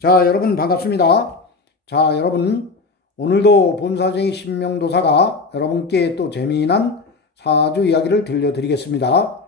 자, 여러분 반갑습니다. 자, 여러분 오늘도 본사쟁이 신명도사가 여러분께 또 재미난 사주 이야기를 들려드리겠습니다.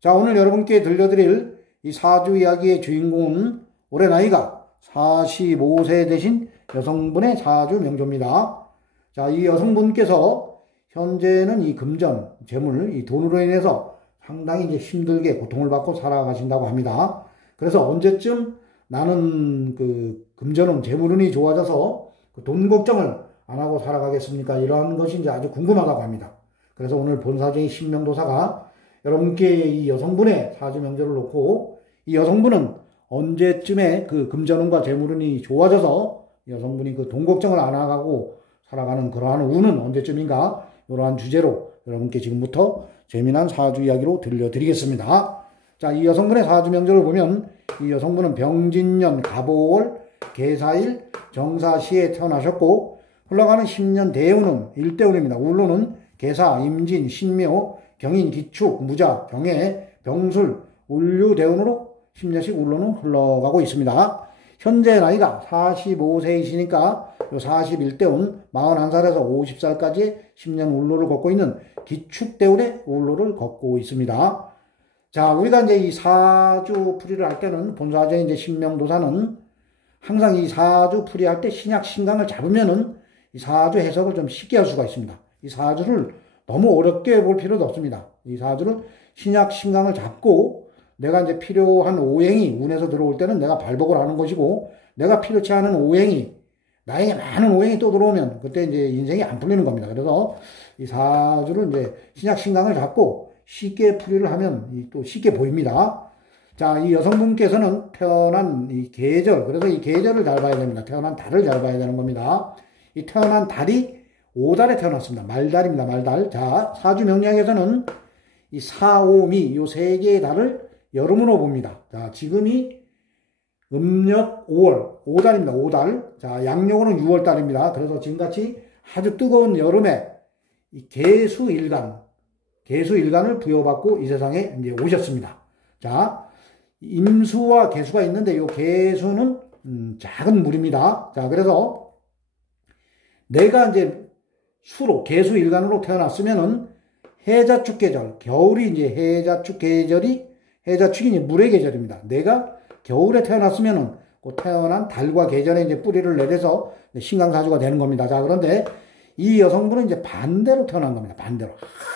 자, 오늘 여러분께 들려드릴 이 사주 이야기의 주인공은 올해 나이가 45세 되신 여성분의 사주 명조입니다. 자, 이 여성분께서 현재는 이 금전, 재물, 이 돈으로 인해서 상당히 이제 힘들게 고통을 받고 살아가신다고 합니다. 그래서 언제쯤 나는 그 금전운, 재물운이 좋아져서 그 돈 걱정을 안 하고 살아가겠습니까? 이러한 것이 이제 아주 궁금하다고 합니다. 그래서 오늘 본사쟁이 신명도사가 여러분께 이 여성분의 사주 명절을 놓고 이 여성분은 언제쯤에 그 금전운과 재물운이 좋아져서 여성분이 그 돈 걱정을 안 하고 살아가는 그러한 운은 언제쯤인가? 이러한 주제로 여러분께 지금부터 재미난 사주 이야기로 들려드리겠습니다. 자, 이 여성분의 사주 명절을 보면 이 여성분은 병진년 갑오월 계사일 정사시에 태어나셨고 흘러가는 10년 대운은 일대운입니다. 울로는 계사, 임진, 신묘, 경인, 기축, 무자, 경해, 병술, 울류 대운으로 10년씩 울로는 흘러가고 있습니다. 현재 나이가 45세이시니까 41대운 41살에서 50살까지 10년 울로를 걷고 있는 기축 대운의 울로를 걷고 있습니다. 자, 우리가 이제 이 사주 풀이를 할 때는 본사적인 이제 신명도사는 항상 이 사주 풀이할 때 신약 신강을 잡으면은 이 사주 해석을 좀 쉽게 할 수가 있습니다. 이 사주를 너무 어렵게 볼 필요도 없습니다. 이 사주를 신약 신강을 잡고 내가 이제 필요한 오행이 운에서 들어올 때는 내가 발복을 하는 것이고 내가 필요치 않은 오행이 나에게 많은 오행이 또 들어오면 그때 이제 인생이 안 풀리는 겁니다. 그래서 이 사주를 이제 신약 신강을 잡고 쉽게 풀이를 하면 또 쉽게 보입니다. 자, 이 여성분께서는 태어난 이 계절, 그래서 이 계절을 잘 봐야 됩니다. 태어난 달을 잘 봐야 되는 겁니다. 이 태어난 달이 5달에 태어났습니다. 말달입니다. 말달. 자, 사주 명리학에서는 이 사, 오, 미, 요 세 개의 달을 여름으로 봅니다. 자, 지금이 음력 5월, 5달입니다. 5달. 자, 양력으로는 6월달입니다. 그래서 지금같이 아주 뜨거운 여름에 이 계수일간을 부여받고 이 세상에 이제 오셨습니다. 자, 임수와 계수가 있는데 이 계수는 작은 물입니다. 자, 그래서 내가 이제 수로 계수일간으로 태어났으면은 해자축 계절, 겨울이 이제 해자축 계절이 해자축이 이제 물의 계절입니다. 내가 겨울에 태어났으면은 그 태어난 달과 계절에 이제 뿌리를 내려서 신강사주가 되는 겁니다. 자, 그런데 이 여성분은 이제 반대로 태어난 겁니다. 반대로.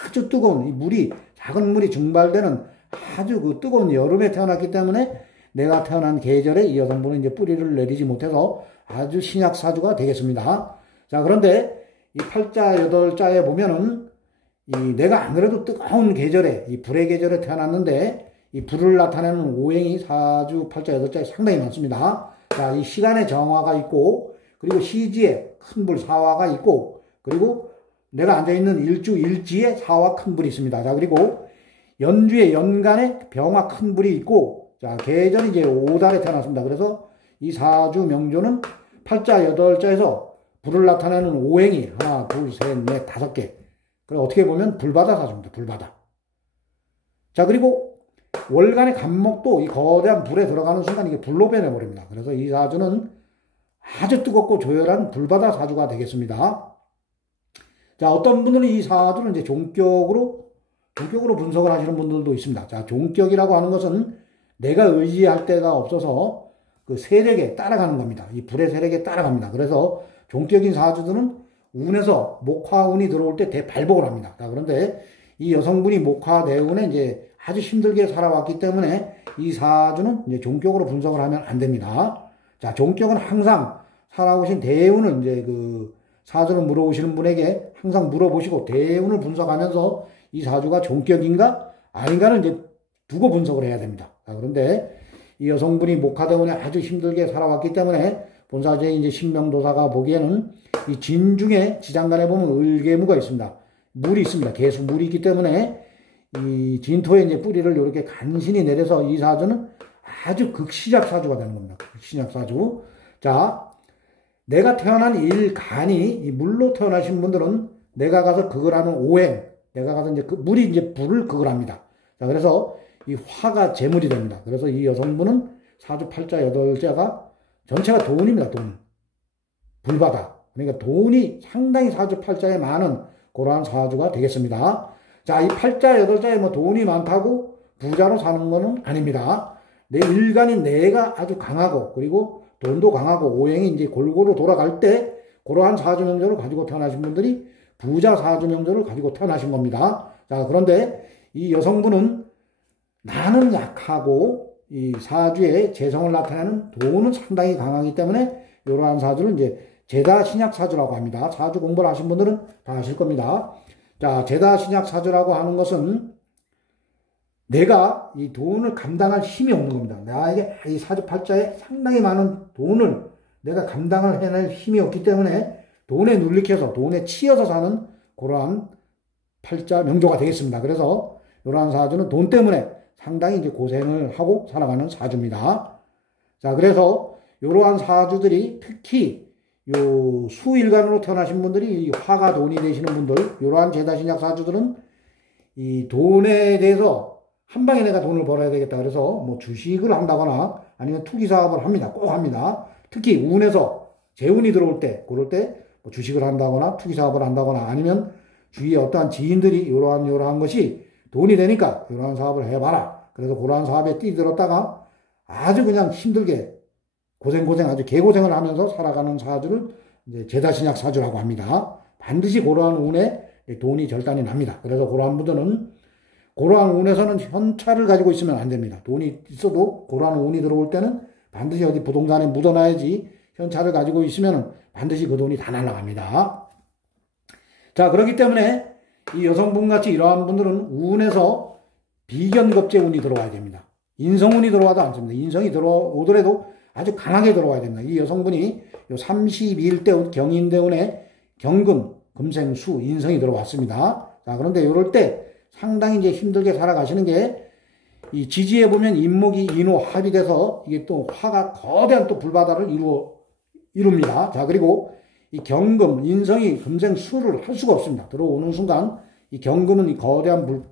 아주 뜨거운, 이 물이, 작은 물이 증발되는 아주 그 뜨거운 여름에 태어났기 때문에 내가 태어난 계절에 이 여성분은 이제 뿌리를 내리지 못해서 아주 신약사주가 되겠습니다. 자, 그런데 이 팔자, 여덟자에 보면은 내가 안 그래도 뜨거운 계절에, 이 불의 계절에 태어났는데 이 불을 나타내는 오행이 사주, 팔자, 여덟자에 상당히 많습니다. 자, 이 시간의 정화가 있고, 그리고 시지에 큰 불, 사화가 있고, 그리고 내가 앉아있는 일지에 사화 큰 불이 있습니다. 자, 그리고 연주에 연간에 병화 큰 불이 있고, 자, 계절이 이제 5달에 태어났습니다. 그래서 이 사주 명조는 팔자, 여덟자에서 불을 나타내는 오행이 하나, 둘, 셋, 넷, 5개. 그리고 어떻게 보면 불바다 사주입니다. 불바다. 자, 그리고 월간의 간목도 이 거대한 불에 들어가는 순간 이게 불로 변해버립니다. 그래서 이 사주는 아주 뜨겁고 조열한 불바다 사주가 되겠습니다. 자, 어떤 분들은 이 사주를 이제 종격으로 분석을 하시는 분들도 있습니다. 자, 종격이라고 하는 것은 내가 의지할 데가 없어서 그 세력에 따라가는 겁니다. 이 불의 세력에 따라갑니다. 그래서 종격인 사주들은 운에서 목화운이 들어올 때 대발복을 합니다. 자, 그런데 이 여성분이 목화 대운에 이제 아주 힘들게 살아왔기 때문에 이 사주는 이제 종격으로 분석을 하면 안 됩니다. 자, 종격은 항상 살아오신 대운을 이제 그 사주를 물어보시는 분에게 항상 물어보시고 대운을 분석하면서 이 사주가 종격인가 아닌가를 이제 두고 분석을 해야 됩니다. 자, 그런데 이 여성분이 목화대운에 아주 힘들게 살아왔기 때문에 본사제의 이제 신명도사가 보기에는 이 진중에 지장간에 보면 을계무가 있습니다. 물이 있습니다. 계수 물이 있기 때문에 이 진토에 이제 뿌리를 이렇게 간신히 내려서 이 사주는 아주 극시작 사주가 되는 겁니다. 극시작 사주. 자, 내가 태어난 일간이 이 물로 태어나신 분들은 내가 가서 극을 하는 오행, 내가 가서 이제 물이 이제 불을 극을 합니다. 자, 그래서 이 화가 재물이 됩니다. 그래서 이 여성분은 사주 팔자 여덟자가 전체가 돈입니다. 돈. 불바다. 그러니까 돈이 상당히 사주 팔자에 많은 그러한 사주가 되겠습니다. 자, 이 팔자, 여덟자에 뭐 돈이 많다고 부자로 사는 거는 아닙니다. 내 일간인 내가 아주 강하고, 그리고 돈도 강하고, 오행이 이제 골고루 돌아갈 때, 그러한 사주 명절을 가지고 태어나신 분들이 부자 사주 명절을 가지고 태어나신 겁니다. 자, 그런데 이 여성분은 나는 약하고, 이 사주의 재성을 나타내는 돈은 상당히 강하기 때문에, 이러한 사주를 이제 제다 신약 사주라고 합니다. 사주 공부를 하신 분들은 다 아실 겁니다. 자, 제다 신약 사주라고 하는 것은 내가 이 돈을 감당할 힘이 없는 겁니다. 나에게 이 사주 팔자에 상당히 많은 돈을 내가 감당을 해낼 힘이 없기 때문에 돈에 눌리켜서 돈에 치여서 사는 그러한 팔자 명조가 되겠습니다. 그래서 이러한 사주는 돈 때문에 상당히 이제 고생을 하고 살아가는 사주입니다. 자, 그래서 이러한 사주들이 특히 요 수일간으로 태어나신 분들이 화가 돈이 되시는 분들, 이러한 제다신약 사주들은 이 돈에 대해서 한 방에 내가 돈을 벌어야 되겠다. 그래서 뭐 주식을 한다거나 아니면 투기 사업을 합니다. 꼭 합니다. 특히 운에서 재운이 들어올 때, 그럴 때 뭐 주식을 한다거나 투기 사업을 한다거나 아니면 주위에 어떠한 지인들이 이러한 것이 돈이 되니까 이러한 사업을 해봐라. 그래서 그러한 사업에 뛰들었다가 아주 그냥 힘들게 고생 아주 개고생을 하면서 살아가는 사주를 이제 제다신약 사주라고 합니다. 반드시 그러한 운에 돈이 절단이 납니다. 그래서 그러한 분들은 그러한 운에서는 현찰을 가지고 있으면 안 됩니다. 돈이 있어도 그러한 운이 들어올 때는 반드시 어디 부동산에 묻어놔야지 현찰을 가지고 있으면 반드시 그 돈이 다 날아갑니다. 자, 그렇기 때문에 이 여성분같이 이러한 분들은 운에서 비견겁제 운이 들어와야 됩니다. 인성운이 들어와도 않습니다. 인성이 들어오더라도 아주 강하게 들어와야 됩니다. 이 여성분이 32일 경인대운에 경금, 금생, 수, 인성이 들어왔습니다. 자, 그런데 이럴 때 상당히 이제 힘들게 살아가시는 게 이 지지에 보면 인목이 인호 합이 돼서 이게 또 화가 거대한 또 불바다를 이룹니다. 자, 그리고 이 경금, 인성이 금생, 수를 할 수가 없습니다. 들어오는 순간 이 경금은 이 거대한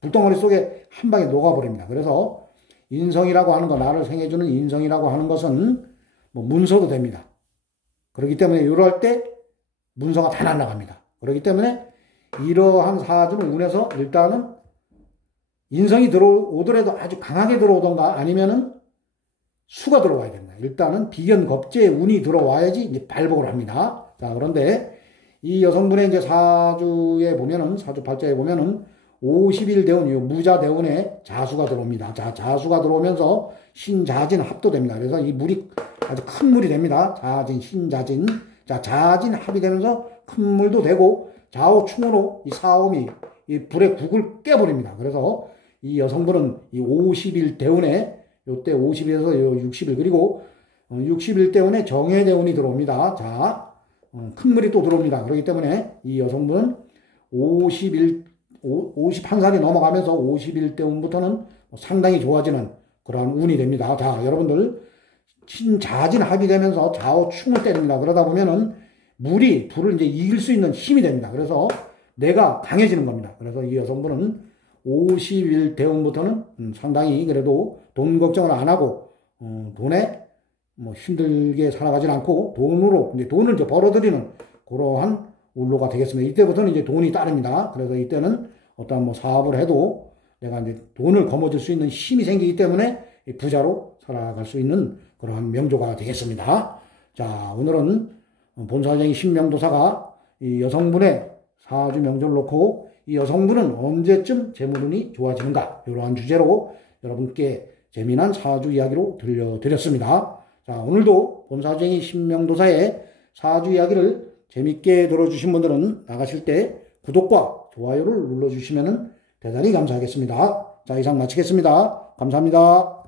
불덩어리 속에 한 방에 녹아버립니다. 그래서 인성이라고 하는 거, 나를 생해주는 인성이라고 하는 것은 뭐 문서도 됩니다. 그렇기 때문에 이럴 때 문서가 다 날아갑니다. 그렇기 때문에 이러한 사주는 운에서 일단은 인성이 들어오더라도 아주 강하게 들어오던가 아니면은 수가 들어와야 됩니다. 일단은 비견겁제의 운이 들어와야지 이제 발복을 합니다. 자, 그런데 이 여성분의 이제 사주에 보면은, 사주 팔자에 보면은 50일 대운, 이 무자 대운에 자수가 들어옵니다. 자, 자수가 들어오면서 신자진 합도 됩니다. 그래서 이 물이 아주 큰 물이 됩니다. 자진, 신자진. 자, 자진 합이 되면서 큰 물도 되고 좌우충으로 이 사옴이 이 불의 국을 깨버립니다. 그래서 이 여성분은 이 50일 대운에 요때 50일에서 60일 그리고 60일 대운에 정해 대운이 들어옵니다. 자, 큰 물이 또 들어옵니다. 그렇기 때문에 이 여성분은 51살이 넘어가면서 50일 대운부터는 상당히 좋아지는 그러한 운이 됩니다. 자, 여러분들 신자진 합이 되면서 좌우충을 때립니다. 그러다 보면은 불을 이제 이길 수 있는 힘이 됩니다. 그래서 내가 강해지는 겁니다. 그래서 이 여성분은 50일 대운부터는 상당히 그래도 돈 걱정을 안 하고 돈에 뭐 힘들게 살아가진 않고 돈으로 이제 돈을 이제 벌어들이는 그러한 울로가 되겠습니다. 이때부터는 이제 돈이 따릅니다. 그래서 이때는 어떤 뭐 사업을 해도 내가 이제 돈을 거머쥘 수 있는 힘이 생기기 때문에 부자로 살아갈 수 있는 그러한 명조가 되겠습니다. 자, 오늘은 본사쟁이 신명도사가 이 여성분의 사주 명조를 놓고 이 여성분은 언제쯤 재물운이 좋아지는가, 이러한 주제로 여러분께 재미난 사주 이야기로 들려드렸습니다. 자, 오늘도 본사쟁이 신명도사의 사주 이야기를 재밌게 들어주신 분들은 나가실 때 구독과 좋아요를 눌러주시면 대단히 감사하겠습니다. 자, 이상 마치겠습니다. 감사합니다.